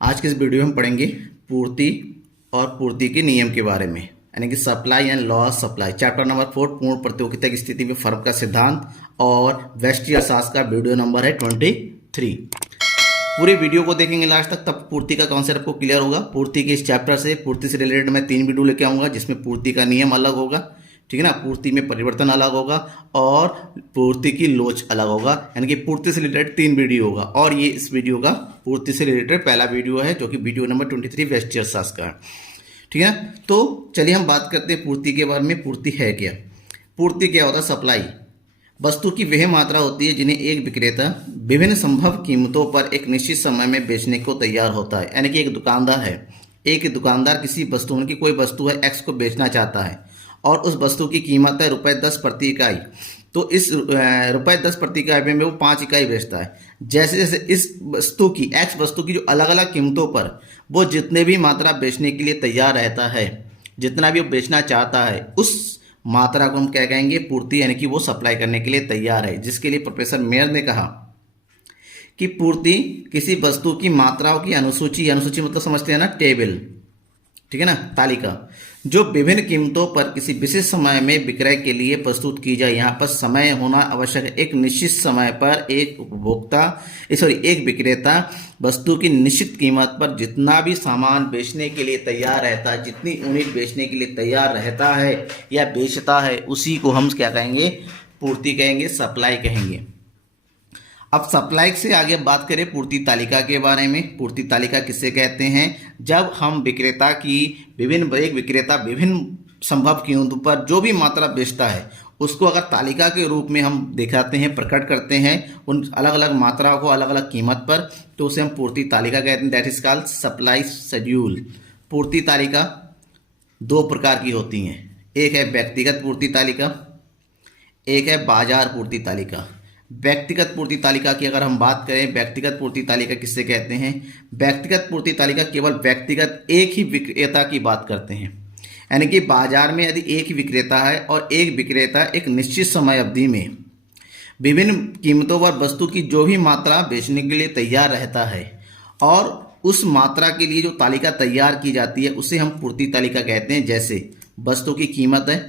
आज के इस वीडियो में हम पढ़ेंगे पूर्ति और पूर्ति के नियम के बारे में, यानी कि supply and law of supply. Chapter number 4 पूर्ण प्रतियोगिता की स्थिति में फर्म का सिद्धांत और व्यष्टि अर्थशास्त्र का वीडियो नंबर है 23। पूरे वीडियो को देखेंगे लास्ट तक, तब पूर्ति का कॉन्सेप्ट आपको क्लियर होगा। पूर्ति के इस चैप्टर से पूर्ति से रिलेटेड मैं 3 वीडियो लेके आऊँगा, जिसमें पूर्ति का नियम अलग होगा, ठीक है ना, पूर्ति में परिवर्तन अलग होगा और पूर्ति की लोच अलग होगा, यानी कि पूर्ति से रिलेटेड 3 वीडियो होगा। और ये इस वीडियो का पूर्ति से रिलेटेड पहला वीडियो है, जो कि वीडियो नंबर 23 व्यष्टि अर्थशास्त्र का है, ठीक है ना। तो चलिए हम बात करते हैं पूर्ति के बारे में। पूर्ति है क्या? पूर्ति क्या होता है? सप्लाई वस्तु की वह मात्रा होती है जिन्हें एक विक्रेता विभिन्न संभव कीमतों पर एक निश्चित समय में बेचने को तैयार होता है। यानी कि एक दुकानदार किसी वस्तु, की कोई वस्तु है एक्स को बेचना चाहता है और उस वस्तु की कीमत है ₹10 प्रति इकाई। तो इस ₹10 प्रति इकाई में वो 5 इकाई बेचता है। जैसे जैसे इस वस्तु की, एक्स वस्तु की जो अलग अलग कीमतों पर वो जितने भी मात्रा बेचने के लिए तैयार रहता है, जितना भी वो बेचना चाहता है, उस मात्रा को हम क्या कहेंगे? पूर्ति, यानी कि वो सप्लाई करने के लिए तैयार है। जिसके लिए प्रोफेसर मेयर ने कहा कि पूर्ति किसी वस्तु की मात्राओं की अनुसूची मतलब समझते हैं ना, टेबल, ठीक है ना, तालिका, जो विभिन्न कीमतों पर किसी विशेष समय में विक्रय के लिए प्रस्तुत की जाए। यहाँ पर समय होना आवश्यक है। एक निश्चित समय पर एक विक्रेता वस्तु की निश्चित कीमत पर जितना भी सामान बेचने के लिए तैयार रहता है, जितनी यूनिट बेचने के लिए तैयार रहता है या बेचता है, उसी को हम क्या कहेंगे? पूर्ति कहेंगे, सप्लाई कहेंगे। अब सप्लाई से आगे बात करें पूर्ति तालिका के बारे में। पूर्ति तालिका किसे कहते हैं? जब हम एक विक्रेता विभिन्न संभव कीमतों पर जो भी मात्रा बेचता है, उसको अगर तालिका के रूप में हम दिखाते हैं, प्रकट करते हैं उन अलग अलग मात्राओं को अलग अलग कीमत पर, तो उसे हम पूर्ति तालिका कहते हैं। That is called supply schedule. पूर्ति तालिका 2 प्रकार की होती हैं। एक है व्यक्तिगत पूर्ति तालिका, एक है बाजार पूर्ति तालिका। व्यक्तिगत पूर्ति तालिका की अगर हम बात करें, व्यक्तिगत पूर्ति तालिका किससे कहते हैं? व्यक्तिगत पूर्ति तालिका केवल व्यक्तिगत एक ही विक्रेता की बात करते हैं। यानी कि बाजार में यदि एक ही विक्रेता है और एक विक्रेता एक निश्चित समय अवधि में विभिन्न कीमतों पर वस्तु की जो भी मात्रा बेचने के लिए तैयार रहता है, और उस मात्रा के लिए जो तालिका तैयार की जाती है, उसे हम पूर्ति तालिका कहते हैं। जैसे वस्तु की कीमत है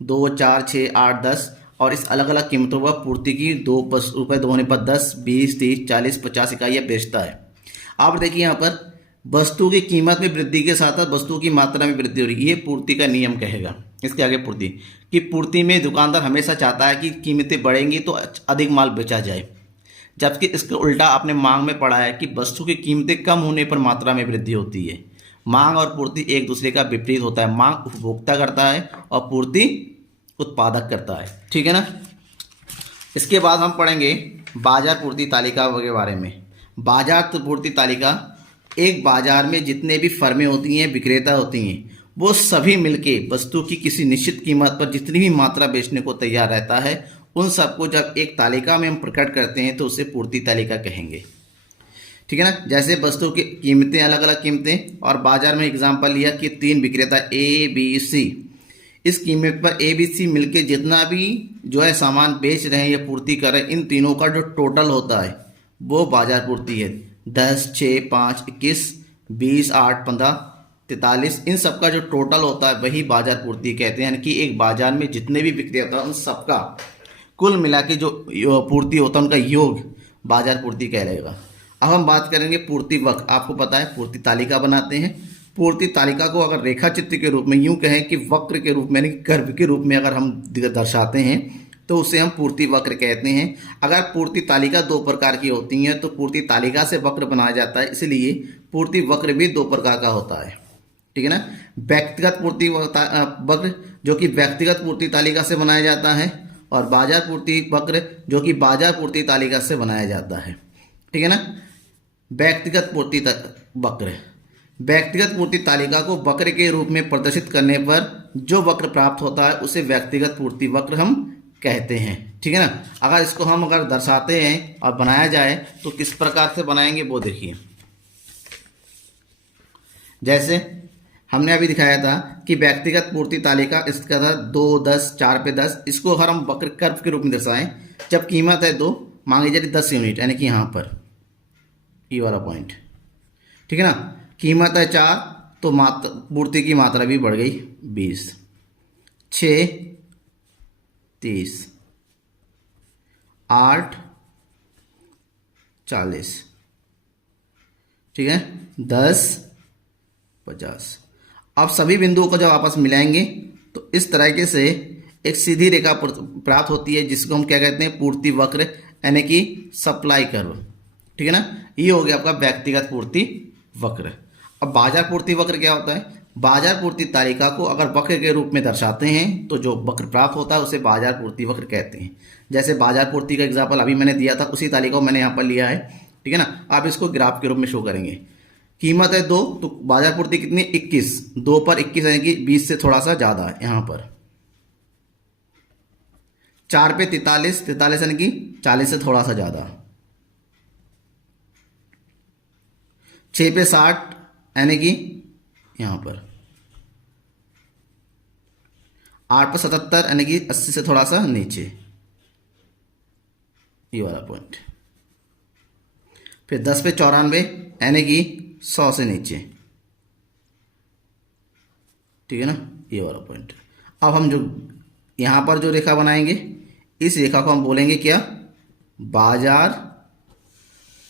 2, 4, 6, 8, 10, और इस अलग अलग कीमतों पर पूर्ति की ₹2 होने पर 10, 20, 30, 40, 50 इकाइयाँ बेचता है। आप देखिए यहाँ पर वस्तु की कीमत में वृद्धि के साथ साथ वस्तु की मात्रा में वृद्धि हो रही है। ये पूर्ति का नियम कहेगा। इसके आगे पूर्ति में दुकानदार हमेशा चाहता है कि कीमतें बढ़ेंगी तो अधिक माल बेचा जाए, जबकि इसका उल्टा आपने मांग में पढ़ा है कि वस्तु की कीमतें कम होने पर मात्रा में वृद्धि होती है। मांग और पूर्ति एक दूसरे का विपरीत होता है। मांग उपभोक्ता करता है और पूर्ति उत्पादक करता है, ठीक है ना। इसके बाद हम पढ़ेंगे बाजार पूर्ति तालिका के बारे में। बाजार पूर्ति तालिका, एक बाजार में जितने भी फर्में होती हैं, विक्रेता होती हैं, वो सभी मिलके वस्तु की किसी निश्चित कीमत पर जितनी भी मात्रा बेचने को तैयार रहता है, उन सबको जब एक तालिका में हम प्रकट करते हैं तो उसे पूर्ति तालिका कहेंगे, ठीक है ना। जैसे वस्तु की कीमतें, अलग अलग कीमतें, और बाजार में एग्जाम्पल लिया कि 3 विक्रेता ABC, इस कीमत पर ABC मिलके जितना भी जो है सामान बेच रहे हैं या पूर्ति कर रहे हैं, इन तीनों का जो टोटल होता है वो बाजार पूर्ति है। 10, 6, 5, 21, 20, 8, 15, 43, इन सब का जो टोटल होता है वही बाजार पूर्ति कहते हैं। यानी कि एक बाजार में जितने भी विक्रेता हैं, उन सबका कुल मिला के जो पूर्ति होता है, उनका योग बाजार पूर्ति कहलाएगा। अब हम बात करेंगे पूर्ति वक्र। आपको पता है पूर्ति तालिका बनाते हैं। पूर्ति तालिका को अगर रेखा चित्र के रूप में, यूं कहें कि वक्र के रूप में, यानी कर्व के रूप में अगर हम दर्शाते हैं, तो उसे हम पूर्ति वक्र कहते हैं। अगर पूर्ति तालिका 2 प्रकार की होती हैं, तो पूर्ति तालिका से वक्र बनाया जाता है, इसलिए पूर्ति वक्र भी 2 प्रकार का होता है, ठीक है ना। व्यक्तिगत पूर्ति वक्र, जो कि व्यक्तिगत पूर्ति तालिका से बनाया जाता है, और बाजार पूर्ति वक्र, जो कि बाजार पूर्ति तालिका से बनाया जाता है, ठीक है ना। व्यक्तिगत पूर्ति वक्र, व्यक्तिगत पूर्ति तालिका को वक्र के रूप में प्रदर्शित करने पर जो वक्र प्राप्त होता है उसे व्यक्तिगत पूर्ति वक्र हम कहते हैं, ठीक है ना। अगर इसको हम दर्शाते हैं और बनाया जाए तो किस प्रकार से बनाएंगे वो देखिए। जैसे हमने अभी दिखाया था कि व्यक्तिगत पूर्ति तालिका इसका था 2, 10, 4 पे 10, इसको अगर हम वक्र कर्व के रूप में दर्शाएं, जब कीमत है 2, मांगी जाती 10 यूनिट, यानी कि यहाँ पर ये वाला पॉइंट, ठीक है ना। कीमत है 4 तो पूर्ति की मात्रा भी बढ़ गई 20, 6 30, 8 40, ठीक है, 10 50। अब सभी बिंदुओं को जब आपस में मिलाएंगे तो इस तरीके से एक सीधी रेखा प्राप्त होती है जिसको हम क्या कहते हैं, पूर्ति वक्र, यानी कि सप्लाई कर्व, ठीक है ना। ये हो गया आपका व्यक्तिगत पूर्ति वक्र। अब बाजार पूर्ति वक्र क्या होता है? बाजार पूर्ति तालिका को अगर वक्र के रूप में दर्शाते हैं तो जो वक्र प्राप्त होता है उसे बाजार पूर्ति वक्र कहते हैं। जैसे बाजार पूर्ति का एग्जाम्पल अभी मैंने दिया था, उसी तालिका को मैंने यहाँ पर लिया है, ठीक है ना। आप इसको ग्राफ के रूप में शो करेंगे। कीमत है 2 तो बाजार पूर्ति कितनी, 21, 2 पर 21 यानी कि 20 से थोड़ा सा ज़्यादा है यहाँ पर। 4 पे 43, 43 यानी कि 40 से थोड़ा सा ज़्यादा। 6 पे 60 यानी कि यहाँ पर। 8 पे 77 यानी कि 80 से थोड़ा सा नीचे, ये वाला पॉइंट। फिर 10 पे 94 यानी कि 100 से नीचे, ठीक है ना, ये वाला पॉइंट। अब हम जो यहाँ पर जो रेखा बनाएंगे, इस रेखा को हम बोलेंगे क्या, बाजार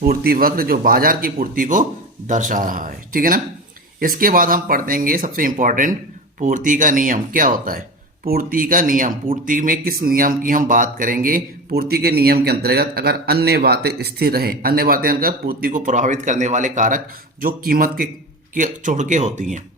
पूर्ति वक्र, जो बाजार की पूर्ति को दर्शा रहा है, ठीक है ना। इसके बाद हम पढ़ेंगे सबसे इंपॉर्टेंट, पूर्ति का नियम क्या होता है। पूर्ति का नियम, पूर्ति में किस नियम की हम बात करेंगे। पूर्ति के नियम के अंतर्गत अगर अन्य बातें स्थिर रहें, अन्य बातें अगर पूर्ति को प्रभावित करने वाले कारक जो कीमत के छोड़ के होती हैं,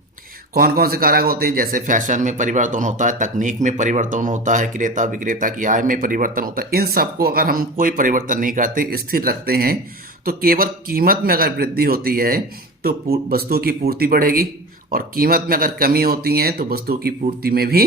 कौन कौन से कारक होते हैं। जैसे फैशन में परिवर्तन होता है, तकनीक में परिवर्तन होता है, क्रेता विक्रेता की आय में परिवर्तन होता है। इन सबको अगर हम कोई परिवर्तन नहीं करते, स्थिर रखते हैं, तो केवल कीमत में अगर वृद्धि होती है तो वस्तुओं की पूर्ति बढ़ेगी, और कीमत में अगर कमी होती है तो वस्तुओं की पूर्ति में भी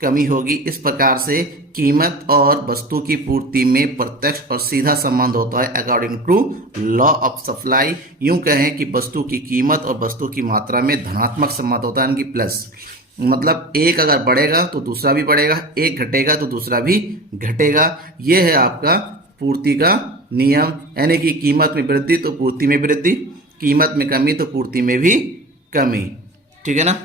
कमी होगी। इस प्रकार से कीमत और वस्तु की पूर्ति में प्रत्यक्ष और सीधा संबंध होता है according to law of supply. यूं कहें कि वस्तु की कीमत और वस्तु की मात्रा में धनात्मक संबंध होता है, यानी कि प्लस, मतलब एक अगर बढ़ेगा तो दूसरा भी बढ़ेगा, एक घटेगा तो दूसरा भी घटेगा। यह है आपका पूर्ति का नियम, यानी कि कीमत में वृद्धि तो पूर्ति में वृद्धि, कीमत में कमी तो पूर्ति में भी कमी, ठीक है ना।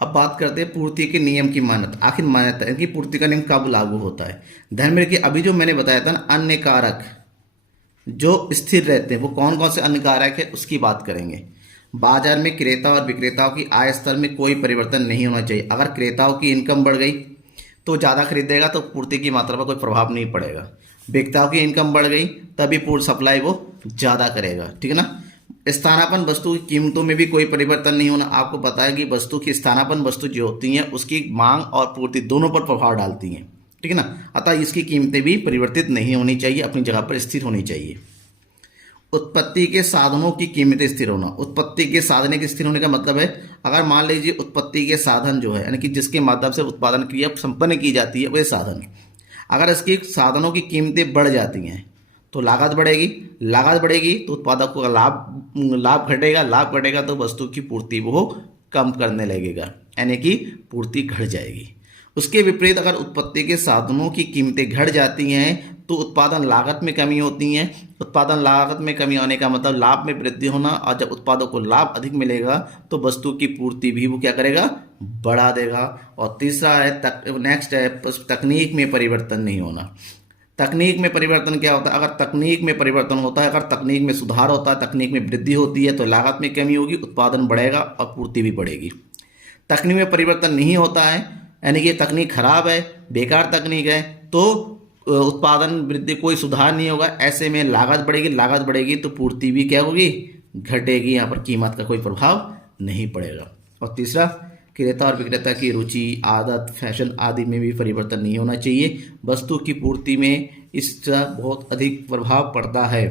अब बात करते हैं पूर्ति के नियम की मान्यता। आखिर मान्यता है कि पूर्ति का नियम कब लागू होता है। ध्यान में रखिए, अभी जो मैंने बताया था ना, अन्य कारक जो स्थिर रहते हैं, वो कौन कौन से अन्य कारक है उसकी बात करेंगे। बाजार में क्रेता और विक्रेताओं की आय स्तर में कोई परिवर्तन नहीं होना चाहिए। अगर क्रेताओं की इनकम बढ़ गई तो ज़्यादा खरीदेगा तो पूर्ति की मात्रा पर कोई प्रभाव नहीं पड़ेगा। विक्रेताओं की इनकम बढ़ गई तभी पूर्ण सप्लाई वो ज़्यादा करेगा, ठीक है ना। स्थानापन्न वस्तु की कीमतों में भी कोई परिवर्तन नहीं होना। आपको पता है कि वस्तु की स्थानापन्न वस्तु जो होती हैं उसकी मांग और पूर्ति दोनों पर प्रभाव डालती हैं, ठीक है ना। अतः इसकी कीमतें भी परिवर्तित नहीं होनी चाहिए, अपनी जगह पर स्थिर होनी चाहिए। उत्पत्ति के साधनों की कीमतें स्थिर होना। उत्पत्ति के साधन के स्थिर होने का मतलब है, अगर मान लीजिए उत्पत्ति के साधन जो है, यानी कि जिसके माध्यम से उत्पादन क्रिया संपन्न की जाती है, वह साधन, अगर इसके साधनों की कीमतें बढ़ जाती हैं तो लागत बढ़ेगी, लागत बढ़ेगी तो उत्पादक को लाभ घटेगा, लाभ घटेगा तो वस्तु की पूर्ति वो कम करने लगेगा, यानी कि पूर्ति घट जाएगी। उसके विपरीत अगर उत्पत्ति के साधनों की कीमतें घट जाती हैं तो उत्पादन लागत में कमी होती है। उत्पादन लागत में कमी होने का मतलब लाभ में वृद्धि होना, और जब उत्पादक को लाभ अधिक मिलेगा तो वस्तु की पूर्ति भी वो क्या करेगा, बढ़ा देगा। और तीसरा है नेक्स्ट है तकनीक में परिवर्तन नहीं होना। तकनीक में परिवर्तन क्या होता है, अगर तकनीक में परिवर्तन होता है, अगर तकनीक में सुधार होता है, तकनीक में वृद्धि होती है तो लागत में कमी होगी, उत्पादन बढ़ेगा और पूर्ति भी बढ़ेगी। तकनीक में परिवर्तन नहीं होता है, यानी कि तकनीक खराब है, बेकार तकनीक है, तो उत्पादन वृद्धि कोई सुधार नहीं होगा। ऐसे में लागत बढ़ेगी, लागत बढ़ेगी तो पूर्ति भी क्या होगी, घटेगी। यहाँ पर कीमत का कोई प्रभाव नहीं पड़ेगा। और तीसरा, क्रेता और विक्रेता की रुचि, आदत, फैशन आदि में भी परिवर्तन नहीं होना चाहिए। वस्तु की पूर्ति में इसका बहुत अधिक प्रभाव पड़ता है।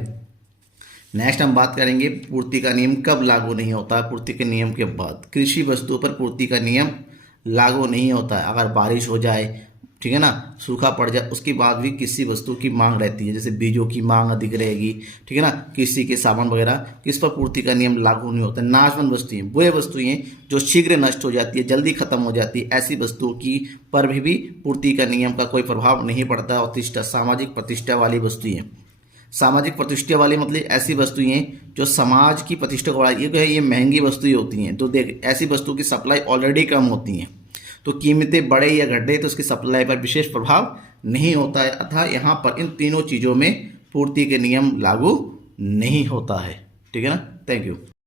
नेक्स्ट हम बात करेंगे पूर्ति का नियम कब लागू नहीं होता। पूर्ति के नियम के बाद कृषि वस्तुओं पर पूर्ति का नियम लागू नहीं होता है। अगर बारिश हो जाए, ठीक है ना, सूखा पड़ जाए, उसके बाद भी किसी वस्तु की मांग रहती है, जैसे बीजों की मांग अधिक रहेगी, ठीक है ना, किसी के सामान वगैरह, किस पर पूर्ति का नियम लागू नहीं होता। नाशवान वस्तुएं, वो वस्तुएं जो शीघ्र नष्ट हो जाती है, जल्दी खत्म हो जाती है, ऐसी वस्तुओं की पर भी पूर्ति का नियम का कोई प्रभाव नहीं पड़ता। और सामाजिक प्रतिष्ठा वाली वस्तुएं, सामाजिक प्रतिष्ठा वाली मतलब ऐसी वस्तुएं जो समाज की प्रतिष्ठा को बढ़ाती है, ये महंगी वस्तुएं होती हैं। तो देख, ऐसी वस्तुओं की सप्लाई ऑलरेडी कम होती हैं, तो कीमतें बढ़े या घटे तो उसकी सप्लाई पर विशेष प्रभाव नहीं होता है। अतः यहाँ पर इन तीनों चीज़ों में पूर्ति के नियम लागू नहीं होता है। ठीक है ना। Thank you.